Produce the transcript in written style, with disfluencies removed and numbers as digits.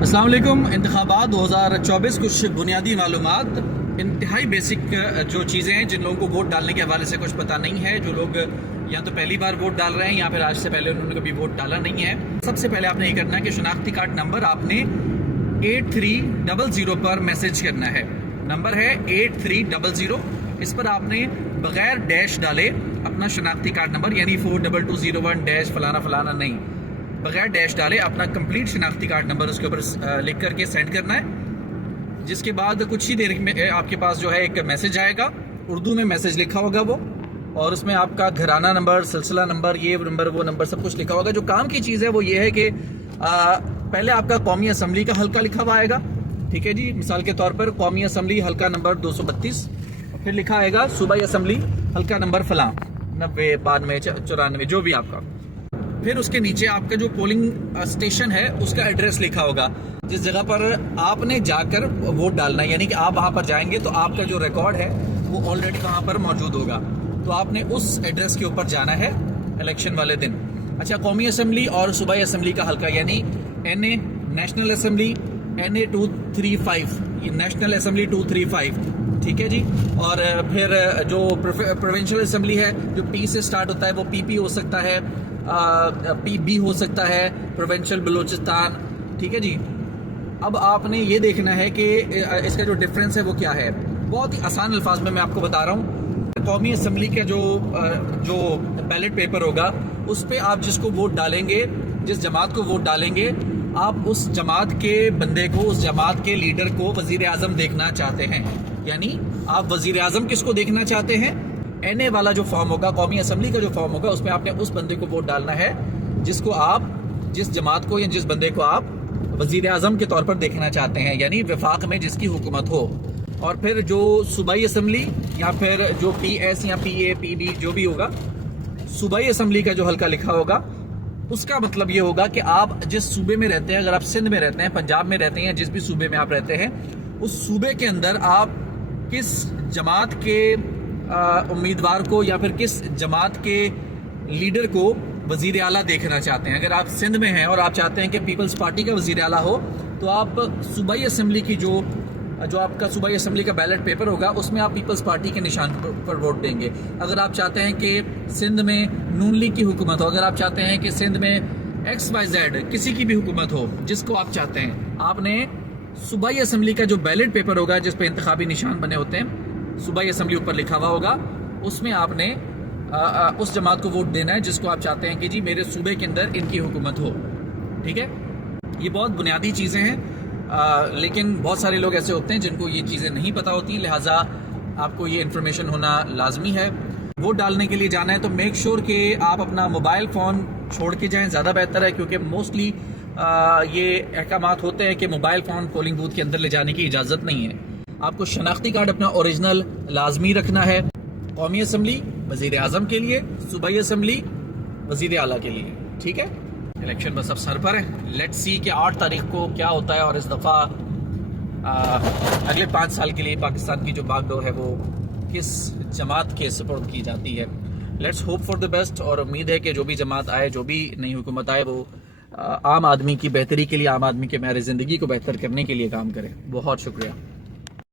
السلام علیکم. انتخابات 2024 کچھ بنیادی معلومات، انتہائی بیسک جو چیزیں ہیں جن لوگوں کو ووٹ ڈالنے کے حوالے سے کچھ پتہ نہیں ہے، جو لوگ یا تو پہلی بار ووٹ ڈال رہے ہیں یا پھر آج سے پہلے انہوں نے کبھی ووٹ ڈالا نہیں ہے. سب سے پہلے آپ نے یہ کرنا ہے کہ شناختی کارڈ نمبر آپ نے 8300 پر میسج کرنا ہے. نمبر ہے 8300. اس پر آپ نے بغیر ڈیش ڈالے اپنا شناختی کارڈ نمبر یعنی 42201 ڈیش فلانا فلانا نہیں، بغیر ڈیش ڈالے اپنا کمپلیٹ شناختی کارڈ نمبر اس کے اوپر لکھ کر کے سینڈ کرنا ہے. جس کے بعد کچھ ہی دیر میں آپ کے پاس جو ہے ایک میسج آئے گا، اردو میں میسج لکھا ہوگا وہ، اور اس میں آپ کا گھرانہ نمبر، سلسلہ نمبر، یہ نمبر وہ نمبر سب کچھ لکھا ہوگا. جو کام کی چیز ہے وہ یہ ہے کہ پہلے آپ کا قومی اسمبلی کا حلقہ لکھا ہوا آئے گا. ٹھیک ہے جی، مثال کے طور پر قومی اسمبلی حلقہ نمبر 232، پھر لکھا آئے گا صوبائی اسمبلی حلقہ نمبر فلاں 90 92 94 جو بھی آپ کا. پھر اس کے نیچے آپ کا جو پولنگ اسٹیشن ہے اس کا ایڈریس لکھا ہوگا، جس جگہ پر آپ نے جا کر ووٹ ڈالنا ہے. یعنی کہ آپ وہاں پر جائیں گے تو آپ کا جو ریکارڈ ہے وہ آلریڈی وہاں پر موجود ہوگا. تو آپ نے اس ایڈریس کے اوپر جانا ہے الیکشن والے دن. اچھا، قومی اسمبلی اور صوبائی اسمبلی کا حلقہ یعنی NA نیشنل اسمبلی NA 235، یہ نیشنل اسمبلی 235. ٹھیک ہے جی. اور پھر جو پروونشل اسمبلی ہے جو P سے سٹارٹ ہوتا ہے وہ PP ہو سکتا ہے، PB ہو سکتا ہے، پروونشل بلوچستان. ٹھیک ہے جی. اب آپ نے یہ دیکھنا ہے کہ اس کا جو ڈفرینس ہے وہ کیا ہے. بہت ہی آسان الفاظ میں آپ کو بتا رہا ہوں. قومی اسمبلی کا جو بیلٹ پیپر ہوگا اس پہ آپ جس کو ووٹ ڈالیں گے، جس جماعت کو ووٹ ڈالیں گے، آپ اس جماعت کے بندے کو، اس جماعت کے لیڈر کو وزیر اعظم دیکھنا چاہتے ہیں. یعنی آپ وزیر اعظم کس کو دیکھنا چاہتے ہیں؟ NA والا جو فارم ہوگا، قومی اسمبلی کا جو فارم ہوگا، اس میں آپ نے اس بندے کو ووٹ ڈالنا ہے جس کو آپ، جس جماعت کو یا جس بندے کو آپ وزیر اعظم کے طور پر دیکھنا چاہتے ہیں، یعنی وفاق میں جس کی حکومت ہو. اور پھر جو صوبائی اسمبلی یا پھر جو PS یا PA PB جو بھی ہوگا، صوبائی اسمبلی کا جو حلقہ لکھا ہوگا اس کا مطلب یہ ہوگا کہ آپ جس صوبے میں رہتے ہیں، اگر آپ سندھ میں رہتے ہیں، پنجاب میں رہتے ہیں، یا جس بھی صوبے میں آپ رہتے ہیں، اس صوبے کے اندر آپ کس جماعت کے امیدوار کو یا پھر کس جماعت کے لیڈر کو وزیر اعلیٰ دیکھنا چاہتے ہیں. اگر آپ سندھ میں ہیں اور آپ چاہتے ہیں کہ پیپلز پارٹی کا وزیر اعلیٰ ہو تو آپ صوبائی اسمبلی کی جو آپ کا صوبائی اسمبلی کا بیلٹ پیپر ہوگا اس میں آپ پیپلز پارٹی کے نشان پر ووٹ دیں گے. اگر آپ چاہتے ہیں کہ سندھ میں نون لیگ کی حکومت ہو، اگر آپ چاہتے ہیں کہ سندھ میں XYZ کسی کی بھی حکومت ہو، جس کو آپ چاہتے ہیں، آپ نے صوبائی اسمبلی کا جو بیلٹ پیپر ہوگا جس پہ انتخابی نشان بنے ہوتے ہیں، صوبائی اسمبلی اوپر لکھا ہوا ہوگا، اس میں آپ نے اس جماعت کو ووٹ دینا ہے جس کو آپ چاہتے ہیں کہ جی میرے صوبے کے اندر ان کی حکومت ہو. ٹھیک ہے. یہ بہت بنیادی چیزیں ہیں، لیکن بہت سارے لوگ ایسے ہوتے ہیں جن کو یہ چیزیں نہیں پتہ ہوتی، لہٰذا آپ کو یہ انفارمیشن ہونا لازمی ہے. ووٹ ڈالنے کے لیے جانا ہے تو میک شور کہ آپ اپنا موبائل فون چھوڑ کے جائیں، زیادہ بہتر ہے، کیونکہ موسٹلی یہ احکامات ہوتے ہیں کہ موبائل فون پولنگ بوتھ کے اندر لے جانے کی اجازت نہیں ہے. آپ کو شناختی کارڈ اپنا اوریجنل لازمی رکھنا ہے. قومی اسمبلی وزیر اعظم کے لیے، صوبائی اسمبلی وزیر اعلیٰ کے لیے. ٹھیک ہے. الیکشن بس اب سر پر ہے. لیٹس سی کہ 8 تاریخ کو کیا ہوتا ہے، اور اس دفعہ اگلے 5 سال کے لیے پاکستان کی جو باغ ڈور ہے وہ کس جماعت کے سپرد کی جاتی ہے. Let's hope for the best, اور امید ہے کہ جو بھی جماعت آئے، جو بھی نئی حکومت آئے، وہ عام آدمی کی بہتری کے لیے، عام آدمی کے معیار زندگی کو بہتر کرنے کے لیے کام کرے. بہت شکریہ.